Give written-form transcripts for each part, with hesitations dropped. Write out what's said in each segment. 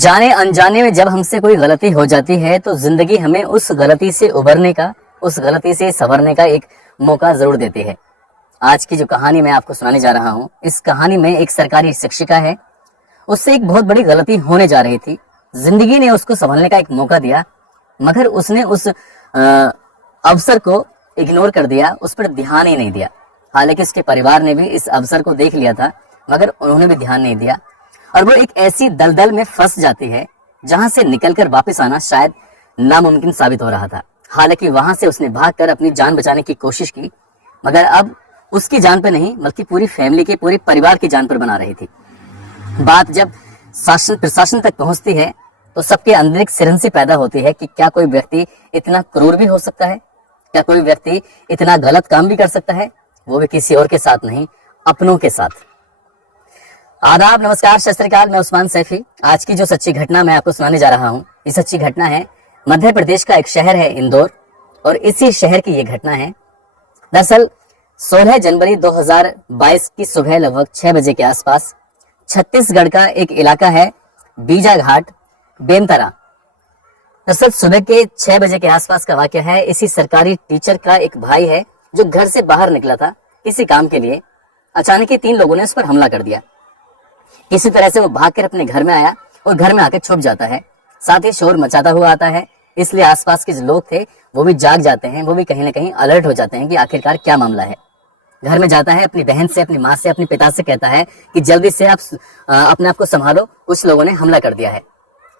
जाने अनजाने में जब हमसे कोई गलती हो जाती है तो जिंदगी हमें उस गलती से उभरने का, उस गलती से संवरने का एक मौका जरूर देती है। आज की जो कहानी मैं आपको सुनाने जा रहा हूँ, इस कहानी में एक सरकारी शिक्षिका है, उससे एक बहुत बड़ी गलती होने जा रही थी। जिंदगी ने उसको संभलने का एक मौका दिया, मगर उसने उस अवसर को इग्नोर कर दिया, उस पर ध्यान ही नहीं दिया। हालांकि उसके परिवार ने भी इस अवसर को देख लिया था, मगर उन्होंने भी ध्यान नहीं दिया और वो एक ऐसी दलदल में फंस जाती है जहां से निकलकर वापस आना शायद नामुमकिन साबित हो रहा था। हालांकि वहां से उसने भागकर अपनी जान बचाने की कोशिश की, मगर अब उसकी जान पर नहीं बल्कि पूरी फैमिली के, पूरे परिवार की जान पर बना रही थी। बात जब प्रशासन तक पहुंचती है तो सबके अंदर एक सिरहंसी पैदा होती है कि क्या कोई व्यक्ति इतना क्रूर भी हो सकता है, क्या कोई व्यक्ति इतना गलत काम भी कर सकता है, वो भी किसी और के साथ नहीं, अपनों के साथ। आदाब, नमस्कार, सत श्री अकाल। मैं उस्मान सैफी। आज की जो सच्ची घटना मैं आपको सुनाने जा रहा हूँ, ये सच्ची घटना है मध्य प्रदेश का एक शहर है इंदौर, और इसी शहर की ये घटना है। दरअसल 16 जनवरी 2022 की सुबह लगभग 6 बजे के आसपास छत्तीसगढ़ का एक इलाका है बीजा घाट, बेमतरा। दरअसल सुबह के 6 बजे के आसपास का वाक्य है। इसी सरकारी टीचर का एक भाई है जो घर से बाहर निकला था किसी काम के लिए। अचानक ही 3 लोगों ने उस पर हमला कर दिया। किसी तरह से वो भागकर अपने घर में आया और घर में आकर छुप जाता है, साथ ही शोर मचाता हुआ आता है। इसलिए आसपास के जो लोग थे वो भी जाग जाते हैं, वो भी कहीं ना कहीं अलर्ट हो जाते हैं कि आखिरकार क्या मामला है। घर में जाता है, अपनी बहन से, अपनी माँ से, अपने पिता से कहता है कि जल्दी से आप अपने आप को संभालो, कुछ लोगों ने हमला कर दिया है।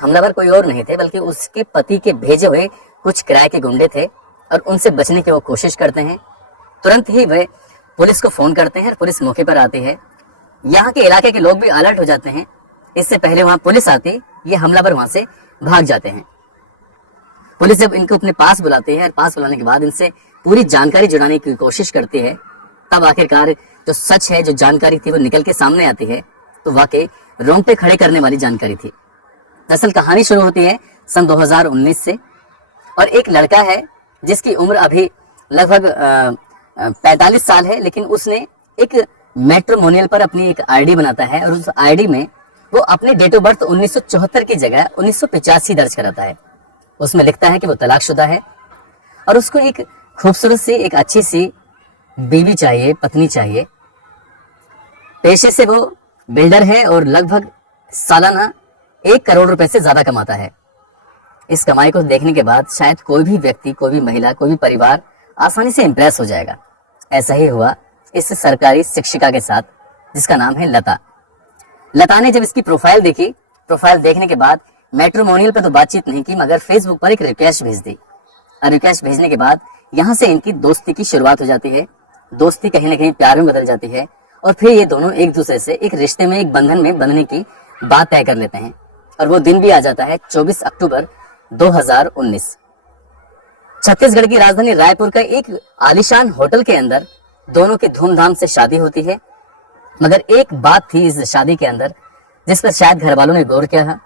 हमलावर कोई और नहीं थे बल्कि उसके पति के भेजे हुए कुछ किराए के गुंडे थे और उनसे बचने की वो कोशिश करते हैं। तुरंत ही वे पुलिस को फोन करते हैं और पुलिस मौके पर आती है। यहाँ के इलाके के लोग भी अलर्ट हो जाते हैं। इससे पहले वहां पुलिस आती, ये हमलावर वहां से भाग जाते हैं। पुलिस जब इनको अपने पास बुलाती है और पास बुलाने के बाद इनसे पूरी जानकारी जुटाने की कोशिश करती है, तब आखिरकार जो सच है, जो जानकारी थी वो निकल के सामने आती है। तो वाकई रोंगटे खड़े करने वाली जानकारी थी। दरअसल कहानी शुरू होती है सन 2019 से, और एक लड़का है जिसकी उम्र अभी लगभग 45 साल है, लेकिन उसने एक मैट्रिमोनियल पर अपनी एक आईडी बनाता है और उस आईडी में वो अपने डेट ऑफ बर्थ 1974 की जगह 1985 दर्ज कराता है। उसमें लिखता है कि वो तलाकशुदा है और उसको एक खूबसूरत सी, एक अच्छी सी बीवी चाहिए, पत्नी चाहिए। पेशे से वो बिल्डर है और लगभग सालाना 1 करोड़ रुपए से ज्यादा कमाता है। इस कमाई को देखने के बाद शायद कोई भी व्यक्ति, कोई भी महिला, कोई भी परिवार आसानी से इंप्रेस हो जाएगा। ऐसा ही हुआ इस सरकारी शिक्षिका के साथ, जिसका नाम है लता। लता ने जब इसकी प्रोफाइल देखी, प्रोफाइल देखने के बाद मैट्रिमोनियल पर तो बातचीत नहीं की, मगर फेसबुक पर एक रिक्वेस्ट भेज दी। और रिक्वेस्ट भेजने के बाद यहाँ से इनकी दोस्ती की शुरुआत हो जाती है। दोस्ती कहीं ना कहीं प्यार में बदल जाती है और फिर ये दोनों एक दूसरे से एक रिश्ते में, एक बंधन में बंधने की बात तय कर लेते हैं। और वो दिन भी आ जाता है 24 अक्टूबर 2019। छत्तीसगढ़ की राजधानी रायपुर का एक आलीशान होटल के अंदर दोनों की धूमधाम से शादी होती है। मगर एक बात थी इस शादी के अंदर जिस पर शायद घर वालों ने गौर किया था,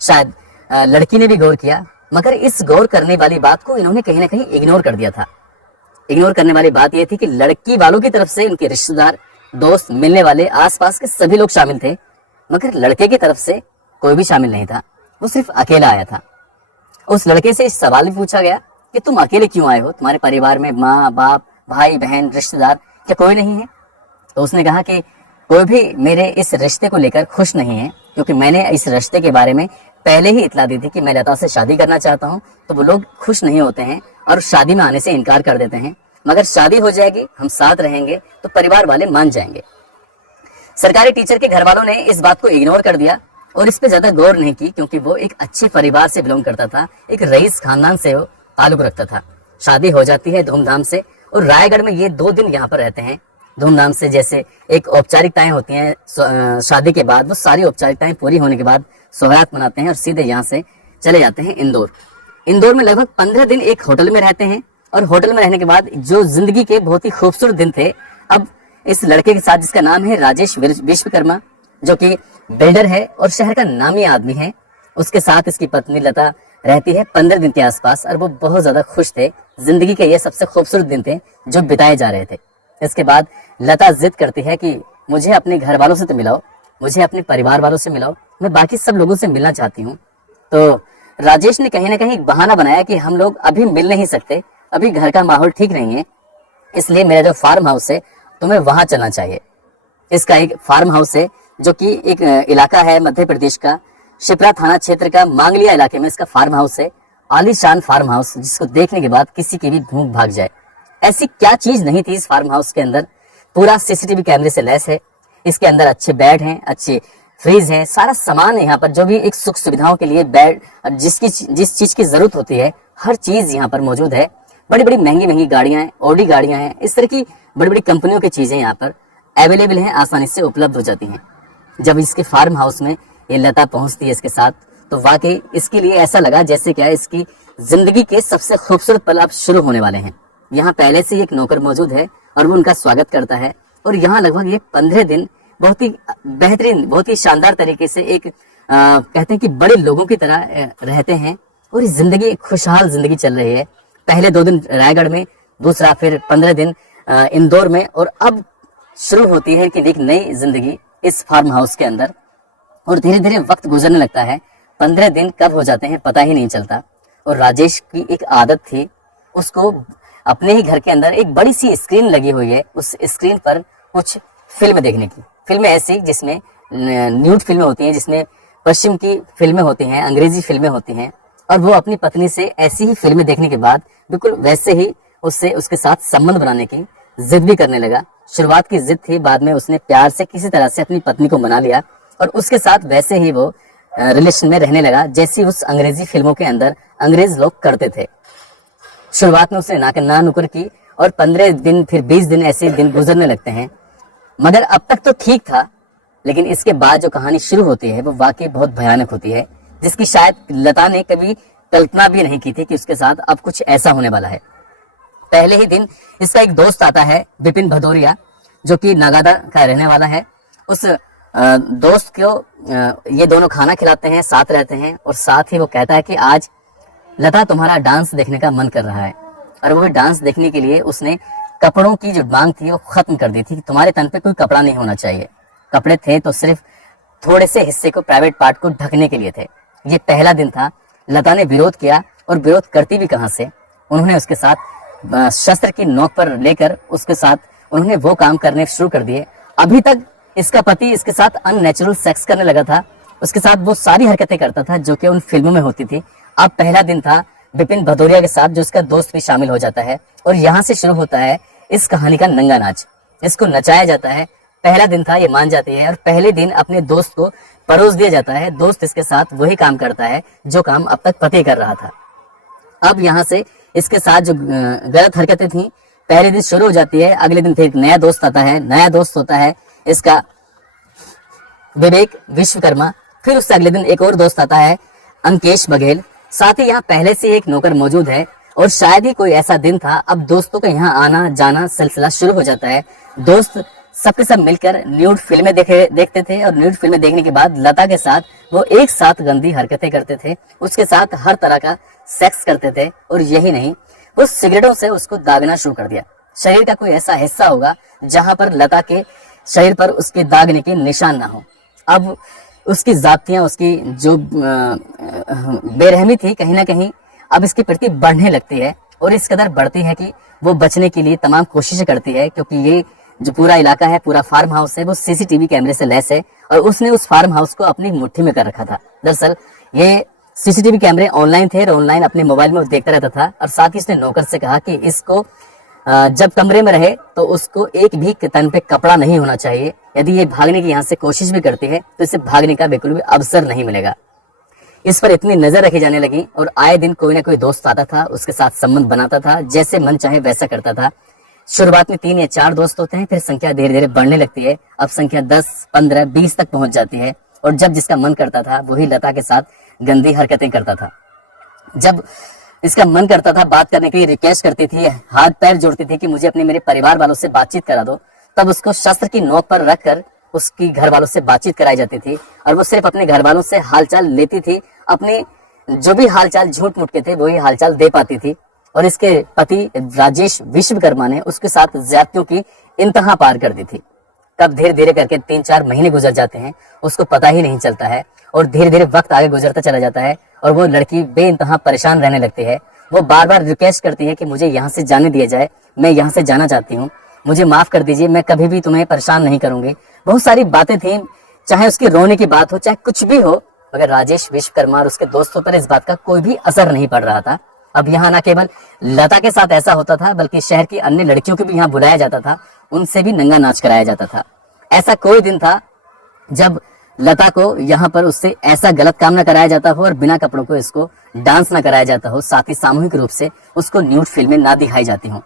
शायद लड़की ने भी गौर किया, मगर इस गौर करने वाली बात को इन्होंने कहीं ना कहीं इग्नोर कर दिया था। इग्नोर करने वाली बात यह थी कि लड़की वालों की तरफ से उनके रिश्तेदार, दोस्त, मिलने वाले, आसपास के सभी लोग शामिल थे, मगर लड़के की तरफ से कोई भी शामिल नहीं था। वो सिर्फ अकेला आया था। उस लड़के से इस सवाल भी पूछा गया कि तुम अकेले क्यों आए हो, तुम्हारे परिवार में माँ बाप, भाई बहन, रिश्तेदार क्या कोई नहीं है? तो उसने कहा कि कोई भी मेरे इस रिश्ते को लेकर खुश नहीं है, क्योंकि मैंने इस रिश्ते के बारे में पहले ही इतला दी थी कि मैं लता से शादी करना चाहता हूँ। तो वो लोग खुश नहीं होते हैं और शादी में आने से इनकार कर देते हैं, मगर शादी हो जाएगी, हम साथ रहेंगे तो परिवार वाले मान जाएंगे। सरकारी टीचर के घर वालों ने इस बात को इग्नोर कर दिया और इस पे ज्यादा गौर नहीं की, क्योंकि वो एक अच्छे परिवार से बिलोंग करता था, एक रईस खानदान से वो ताल्लुक रखता था। शादी हो जाती है धूमधाम से और रायगढ़ में ये 2 दिन यहाँ पर रहते हैं धूमधाम से। जैसे एक औपचारिकताएं होती हैं शादी के बाद, वो सारी औपचारिकताएं पूरी होने के बाद सौगात मनाते हैं और सीधे यहाँ से चले जाते हैं इंदौर। इंदौर में लगभग 15 दिन एक होटल में रहते हैं और होटल में रहने के बाद जो जिंदगी के बहुत ही खूबसूरत दिन थे, अब इस लड़के के साथ, जिसका नाम है राजेश विश्वकर्मा, जो कि बिल्डर है और शहर का नामी आदमी है, उसके साथ इसकी पत्नी लता रहती है 15 दिन के आसपास। और वो बहुत ज्यादा खुश थे। जिंदगी के ये सबसे खूबसूरत दिन थे जो बिताए जा रहे थे। इसके बाद लता जिद करती है कि मुझे अपने घर वालों से तो मिलाओ, मुझे अपने परिवार वालों से मिलाओ, मैं बाकी सब लोगों से मिलना चाहती हूँ। तो राजेश ने कहीं ना कहीं एक बहाना बनाया कि हम लोग अभी मिल नहीं सकते, अभी घर का माहौल ठीक नहीं है, इसलिए मेरा जो फार्म हाउस है तुम्हें वहां चलना चाहिए। इसका एक फार्म हाउस है जो कि एक इलाका है मध्य प्रदेश का, शिप्रा थाना क्षेत्र का मांगलिया इलाके में इसका फार्म हाउस है। आलीशान फार्म हाउस जिसको देखने के बाद किसी की भी भूख भाग जाए। ऐसी क्या चीज नहीं थी इस फार्म हाउस के अंदर। पूरा सीसीटीवी कैमरे से लैस है। इसके अंदर अच्छे बेड हैं, अच्छे फ्रिज हैं, सारा सामान है यहाँ पर जो भी एक सुख सुविधाओं के लिए बेड जिस चीज की जरूरत होती है हर चीज यहाँ पर मौजूद है। बड़ी बड़ी महंगी महंगी गाड़ियां हैं, ऑडी गाड़ियां हैं, इस तरह की बड़ी बड़ी कंपनियों की चीजें यहाँ पर अवेलेबल हैं, आसानी से उपलब्ध हो जाती हैं। जब इसके फार्म हाउस में ये लता पहुंचती है इसके साथ, तो वाकई इसके लिए ऐसा लगा जैसे क्या इसकी जिंदगी के सबसे खूबसूरत पल अब शुरू होने वाले हैं। यहाँ पहले से एक नौकर मौजूद है और वो उनका स्वागत करता है। और यहाँ लगभग ये 15 दिन बहुत ही बेहतरीन, बहुत ही शानदार तरीके से एक कहते हैं कि बड़े लोगों की तरह रहते हैं और ये जिंदगी एक खुशहाल जिंदगी चल रही है। पहले 2 दिन रायगढ़ में, दूसरा फिर 15 दिन इंदौर में, और अब शुरू होती है कि एक नई जिंदगी इस फार्म हाउस के अंदर। और धीरे धीरे वक्त गुजरने लगता है, 15 दिन कब हो जाते हैं पता ही नहीं चलता। और राजेश की एक आदत थी, उसको अपने ही घर के अंदर एक बड़ी सी स्क्रीन लगी हुई है, उस स्क्रीन पर कुछ फिल्म देखने की। फिल्में ऐसी जिसमें न्यूड फिल्में होती हैं, जिसमें पश्चिम की फिल्में होती हैं, अंग्रेजी फिल्में होती हैं। और वो अपनी पत्नी से ऐसी ही फिल्में देखने के बाद बिल्कुल वैसे ही उसके साथ संबंध बनाने की जिद भी करने लगा। शुरुआत की जिद थी, बाद में उसने प्यार से किसी तरह से अपनी पत्नी को मना लिया और उसके साथ वैसे ही वो रिलेशन में रहने लगा जैसी उस अंग्रेजी फिल्मों के अंदर अंग्रेज लोग करते थे। शुरुआत में उसने ना नुकर की और 15 दिन फिर 20 दिन ऐसे दिन गुजरने लगते हैं। मगर अब तक तो ठीक था, लेकिन इसके बाद जो कहानी शुरू होती है वो वाकई बहुत भयानक होती है, जिसकी शायद लता ने कभी कल्पना भी नहीं की थी कि उसके साथ अब कुछ ऐसा होने वाला है। पहले ही दिन इसका एक दोस्त आता है, विपिन भदौरिया, जो कि नागादा का रहने वाला है। उस दोस्त को ये दोनों खाना खिलाते हैं, साथ रहते हैं, और साथ ही वो कहता है कि आज लता तुम्हारा डांस देखने का मन कर रहा है। और वो डांस देखने के लिए उसने कपड़ों की जो मांग थी वो खत्म कर दी थी। तुम्हारे तन पे कोई कपड़ा नहीं होना चाहिए, कपड़े थे तो सिर्फ थोड़े से हिस्से को, प्राइवेट पार्ट को ढकने के लिए थे। ये पहला दिन था। लता ने विरोध किया, और विरोध करती भी कहां से। उन्होंने उसके साथ शस्त्र की नोक पर लेकर उसके साथ उन्होंने वो काम करने शुरू कर दिए। अभी तक इसका पति इसके साथ अननेचुरल सेक्स करने लगा था, उसके साथ वो सारी हरकतें करता था जो कि उन फिल्मों में होती थी। अब पहला दिन था विपिन भदौरिया के साथ, जो उसका दोस्त भी शामिल हो जाता है, और यहाँ से शुरू होता है इस कहानी का नंगा नाच। इसको नचाया जाता है। पहला दिन था, ये मान जाती है, और पहले दिन अपने दोस्त को परोस दिया जाता है। दोस्त इसके साथ वही काम करता है जो काम अब तक पति कर रहा था। अब यहाँ से इसके साथ जो गलत हरकतें थी पहले दिन शुरू हो जाती है। अगले दिन फिर एक नया दोस्त आता है, नया दोस्त होता है इसका विवेक विश्वकर्मा। फिर उससे अगले दिन एक और दोस्त आता है, अंकेश बघेल। साथ ही यहाँ पहले से एक नौकर मौजूद है, और शायद ही कोई ऐसा दिन था। अब दोस्तों का यहाँ आना जाना सिलसिला शुरू हो जाता है। दोस्त सबके सब मिलकर न्यूड फिल्में देखते थे, और न्यूड फिल्में देखने के बाद लता के साथ वो एक साथ गंदी हरकतें करते थे, उसके साथ हर तरह का सेक्स करते थे। और यही नहीं, वो सिगरेटों से उसको दागना शुरू कर दिया। शरीर का कोई ऐसा हिस्सा होगा जहां पर लता के शरीर पर उसके दागने के निशान ना हो। अब उसकी जातियां, उसकी जो बेरहमी थी कहीं ना कहीं अब इसके प्रति बढ़ने लगती है, और इस कदर बढ़ती है कि वो बचने के लिए तमाम कोशिशें करती है, क्योंकि ये जो पूरा इलाका है, पूरा फार्म हाउस है, वो सीसीटीवी कैमरे से लैस है, और उसने उस फार्म हाउस को अपनी मुट्ठी में कर रखा था। दरअसल ये सीसीटीवी कैमरे ऑनलाइन थे, और ऑनलाइन अपने मोबाइल में देखता रहता था। और साथ ही उसने नौकर से कहा कि इसको जब कमरे में रहे तो उसको एक भी तन पे कपड़ा नहीं होना चाहिए। यदि ये भागने की यहाँ से कोशिश भी करती है तो इसे भागने का बिल्कुल भी अवसर नहीं मिलेगा। इस पर इतनी नजर रखी जाने लगी, और आए दिन कोई ना कोई दोस्त आता था, उसके साथ संबंध बनाता था, जैसे मन चाहे वैसा करता था। शुरुआत में 3 या 4 दोस्त होते हैं, फिर संख्या धीरे धीरे बढ़ने लगती है। अब संख्या 10, 15, 20 तक पहुंच जाती है, और जब जिसका मन करता था वही लता के साथ गंदी हरकतें करता था। जब इसका मन करता था बात करने के लिए, रिक्वेस्ट करती थी, हाथ पैर जोड़ती थी कि मुझे अपने मेरे परिवार वालों से बातचीत करा दो, तब उसको शस्त्र की नोक पर रखकर उसकी घर वालों से बातचीत कराई जाती थी। और वो सिर्फ अपने घर वालों से हालचाल लेती थी, अपने जो भी हालचाल झूठ मूठ के थे वही हालचाल दे पाती थी। और इसके पति राजेश विश्वकर्मा ने उसके साथ ज्यादतियों की इंतहा पार कर दी थी। कब धीरे धीरे करके 3-4 महीने गुजर जाते हैं उसको पता ही नहीं चलता है, और धीरे धीरे वक्त आगे गुजरता चला जाता है और वो लड़की बेइंतहा परेशान रहने लगती है। वो बार बार रिक्वेस्ट करती है कि मुझे यहाँ से जाने दिया जाए, मैं यहाँ से जाना चाहती हूँ, मुझे माफ कर दीजिए, मैं कभी भी तुम्हें परेशान नहीं करूंगी। बहुत सारी बातें थी, चाहे उसकी रोने की बात हो, चाहे कुछ भी हो, मगर राजेश विश्वकर्मा और उसके दोस्तों पर इस बात का कोई भी असर नहीं पड़ रहा था। अब यहाँ न केवल लता के साथ ऐसा होता था, बल्कि शहर की अन्य लड़कियों को भी यहाँ बुलाया जाता था, उनसे भी नंगा नाच कराया जाता था। ऐसा कोई दिन था जब लता को यहाँ पर उससे ऐसा गलत काम न कराया जाता हो और बिना कपड़ों को इसको डांस न कराया जाता हो, साथ ही सामूहिक रूप से उसको न्यूड फिल्में ना दिखाई जाती हों।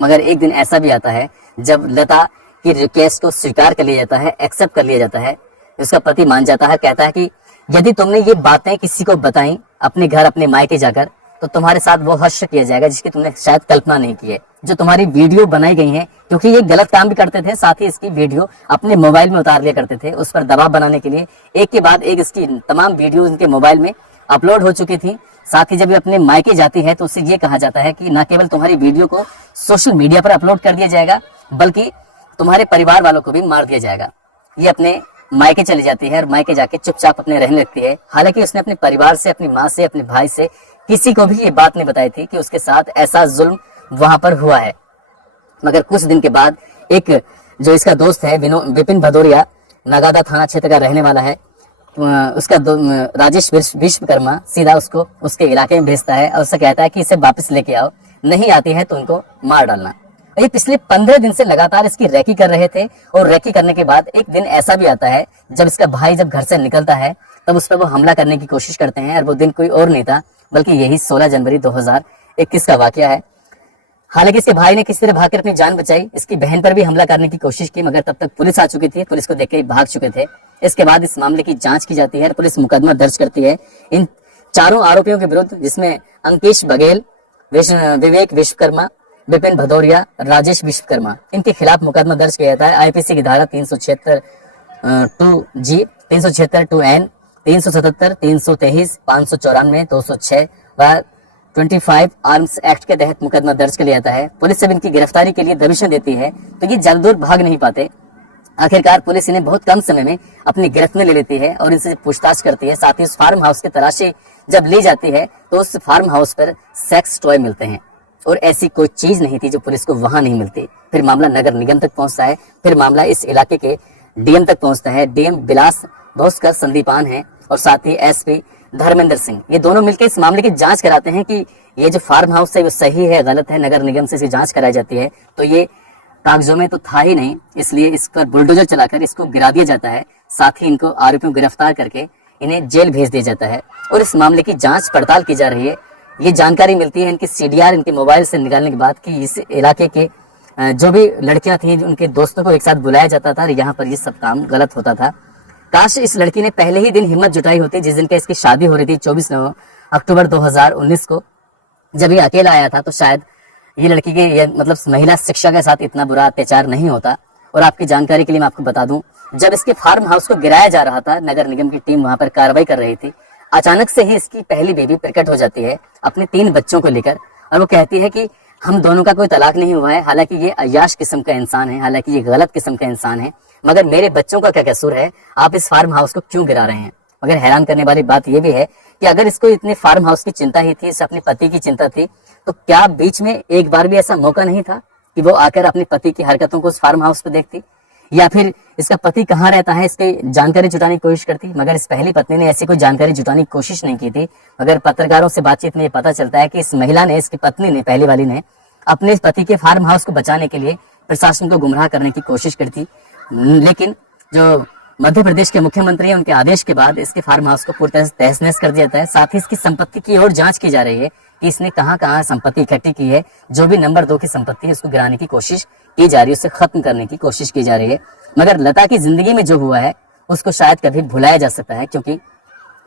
मगर एक दिन ऐसा भी आता है जब लता की रिक्वेस्ट को स्वीकार कर लिया जाता है, एक्सेप्ट कर लिया जाता है। उसका पति मान जाता है, कहता है कि यदि तुमने ये बातें किसी को बताई अपने घर अपने मायके जाकर, तो तुम्हारे साथ वो हश्र किया जाएगा जिसकी तुमने शायद कल्पना नहीं की है। जो तुम्हारी वीडियो बनाई गई है, क्योंकि ये गलत काम भी करते थे, साथ ही इसकी वीडियो अपने मोबाइल में उतार लिया करते थे, उस पर दबाव बनाने के लिए एक के बाद एक इसकी तमाम वीडियो उनके मोबाइल में अपलोड हो चुकी थी। साथ ही जब ये अपने मायके जाती है तो उससे ये कहा जाता है कि न केवल तुम्हारी वीडियो को सोशल मीडिया पर अपलोड कर दिया जाएगा, बल्कि तुम्हारे परिवार वालों को भी मार दिया जाएगा। ये अपने मायके चली जाती है और मायके जाके चुपचाप अपने रहने लगती है। हालांकि उसने अपने परिवार से, अपनी माँ से, अपने भाई से किसी को भी ये बात नहीं बताई थी कि उसके साथ ऐसा जुल्म वहां पर हुआ है। मगर कुछ दिन के बाद एक जो इसका दोस्त है विपिन भदौरिया, नगादा थाना क्षेत्र का रहने वाला है, उसका राजेश विश्वकर्मा सीधा उसको उसके इलाके में भेजता है और उससे कहता है कि इसे वापस लेके आओ, नहीं आती है तो उनको मार डालना। ये पिछले 15 दिन से लगातार इसकी रैकी कर रहे थे, और रैकी करने के बाद एक दिन ऐसा भी आता है जब इसका भाई जब घर से निकलता है तब उस पर वो हमला करने की कोशिश करते हैं, और वो दिन कोई और नहीं था बल्कि यही 16 जनवरी 2021 का वाकया है। हालांकि इसके भाई ने किसी तरह भागकर अपनी जान बचाई, इसकी बहन पर भी हमला करने की कोशिश की, मगर तब तक पुलिस आ चुकी थी, पुलिस को देख के भाग चुके थे। इसके बाद इस मामले की जांच की जाती है और पुलिस मुकदमा दर्ज करती है इन चारों आरोपियों के विरुद्ध, जिसमें अंकेश बघेल, विवेक विश्वकर्मा, विपिन भदौरिया, राजेश विश्वकर्मा, इनके खिलाफ मुकदमा दर्ज किया जाता है। आईपीसी की धारा 376 2G, 376 2N, 377, 323, 594, 206 व 25 आर्म्स एक्ट के तहत मुकदमा दर्ज कर लिया जाता है। पुलिस जब इनकी गिरफ्तारी के लिए दबिशें देती है तो ये ज्यादा दूर भाग नहीं पाते। आखिरकार पुलिस इन्हें बहुत कम समय में अपनी गिरफ्त में ले लेती है और इनसे पूछताछ करती है। साथ ही उस फार्म हाउस की तलाशी जब ली जाती है तो उस फार्म हाउस पर सेक्स टॉय मिलते हैं, और ऐसी कोई चीज नहीं थी जो पुलिस को वहां नहीं मिलती। फिर मामला नगर निगम तक पहुंचता है, फिर मामला इस इलाके के डीएम तक पहुंचता है। डीएम बिलास भोसकर संदीपान है और साथ ही एसपी धर्मेंद्र सिंह, ये दोनों मिलकर इस मामले की जांच कराते हैं कि ये जो फार्म हाउस है वो सही है गलत है। नगर निगम से इसकी जांच कराई जाती है तो ये कागजों में तो था ही नहीं, इसलिए इस पर बुलडोजर चलाकर इसको गिरा दिया जाता है। साथ ही इनको आरोपियों को गिरफ्तार करके इन्हें जेल भेज दिया जाता है और इस मामले की जांच पड़ताल की जा रही है। ये जानकारी मिलती है इनकी सीडीआर इनके मोबाइल से निकालने के बाद कि इस इलाके के जो भी लड़कियां थी उनके दोस्तों को एक साथ बुलाया जाता था और यहाँ पर ये सब काम गलत होता था। काश इस लड़की ने पहले ही दिन हिम्मत जुटाई होती, जिस दिन का इसकी शादी हो रही थी 24 अक्टूबर 2019 को। जब ये अकेला आया था तो शायद ये लड़की के मतलब महिला शिक्षा के साथ इतना बुरा अत्याचार नहीं होता। और आपकी जानकारी के लिए मैं आपको बता दूं, जब इसके फार्म हाउस को गिराया जा रहा था, नगर निगम की टीम वहां पर कार्रवाई कर रही थी, अचानक से ही इसकी पहली बेबी प्रकट हो जाती है अपने 3 बच्चों को लेकर, और वो कहती है कि हम दोनों का कोई तलाक नहीं हुआ है। हालांकि ये अय्याश किस्म का इंसान है, हालांकि ये गलत किस्म का इंसान है, मगर मेरे बच्चों का क्या कसूर है, आप इस फार्म हाउस को क्यों गिरा रहे हैं। मगर हैरान करने वाली बात यह भी है कि अगर इसको इतने फार्म हाउस की चिंता ही थी, इसे अपने पति की चिंता थी, तो क्या बीच में एक बार भी ऐसा मौका नहीं था कि वो आकर अपने पति की हरकतों को उस फार्म हाउस पर देखती, या फिर इसका पति कहाँ रहता है इसकी जानकारी जुटाने की कोशिश करती। मगर इस पहली पत्नी ने ऐसी कोई जानकारी जुटाने की कोशिश नहीं की थी। मगर पत्रकारों से बातचीत में ये पता चलता है कि इस महिला ने, इसकी पत्नी ने, पहली वाली ने अपने पति के फार्म हाउस को बचाने के लिए प्रशासन को गुमराह करने की कोशिश की थी। लेकिन जो मध्य प्रदेश के मुख्यमंत्री हैं, उनके आदेश के बाद इसके फार्म हाउस को पूरी तरह से तहस नहस कर दिया जाता है। साथ ही इसकी संपत्ति की और जांच की जा रही है कि इसने कहां कहां संपत्ति इकट्ठी की है। जो भी नंबर 2 की संपत्ति है उसको गिराने की कोशिश की जा रही है, उसे खत्म करने की कोशिश की जा रही है। मगर लता की जिंदगी में जो हुआ है उसको शायद कभी भुलाया जा सकता है, क्योंकि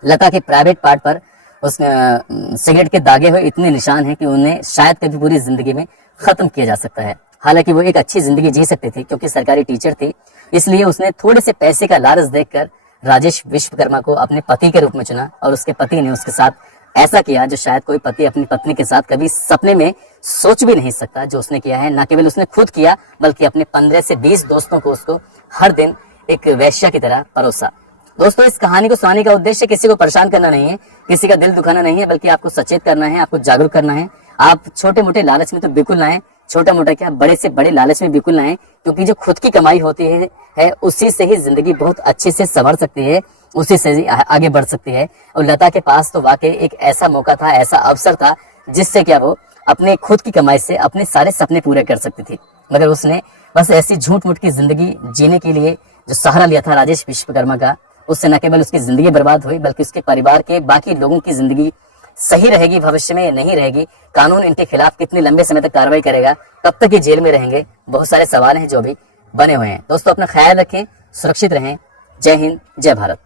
लता के प्राइवेट पार्ट पर उस सिगरेट के दागे हुए इतने निशान हैं कि उन्हें शायद कभी पूरी जिंदगी में खत्म किया जा सकता है। हालांकि वो एक अच्छी जिंदगी जी सकती थी क्योंकि सरकारी टीचर थी, इसलिए उसने थोड़े से पैसे का लालच देखकर राजेश विश्वकर्मा को अपने पति के रूप में चुना और उसके पति ने उसके साथ ऐसा किया जो शायद कोई पति अपनी पत्नी के साथ कभी सपने में सोच भी नहीं सकता। जो उसने किया है, न केवल उसने खुद किया बल्कि अपने 15 से 20 दोस्तों को उसको हर दिन एक वेश्या की तरह परोसा। दोस्तों, इस कहानी को सुनाने का उद्देश्य किसी को परेशान करना नहीं है, किसी का दिल दुखाना नहीं है, बल्कि आपको सचेत करना है, आपको जागरूक करना है। आप छोटे मोटे लालच में तो बिल्कुल ना आए, छोटा मोटा क्या बड़े से बड़े लालच में बिल्कुल ना आए, क्योंकि जो खुद की कमाई होती है उसी से ही जिंदगी बहुत अच्छे से संवर सकती है, उसी से ही आगे बढ़ सकती है। और लता के पास तो वाकई एक ऐसा मौका था, ऐसा अवसर था, जिससे क्या वो अपने खुद की कमाई से अपने सारे सपने पूरे कर सकती थी। मगर उसने बस ऐसी झूठ मूठ की जिंदगी जीने के लिए जो सहारा लिया था राजेश विश्वकर्मा का, उससे न केवल उसकी जिंदगी बर्बाद हुई बल्कि उसके परिवार के बाकी लोगों की जिंदगी सही रहेगी भविष्य में, नहीं रहेगी। कानून इनके खिलाफ कितने लंबे समय तक कार्रवाई करेगा, कब तक ये जेल में रहेंगे, बहुत सारे सवाल हैं जो भी बने हुए हैं। दोस्तों, अपना ख्याल रखें, सुरक्षित रहें। जय हिंद, जय भारत।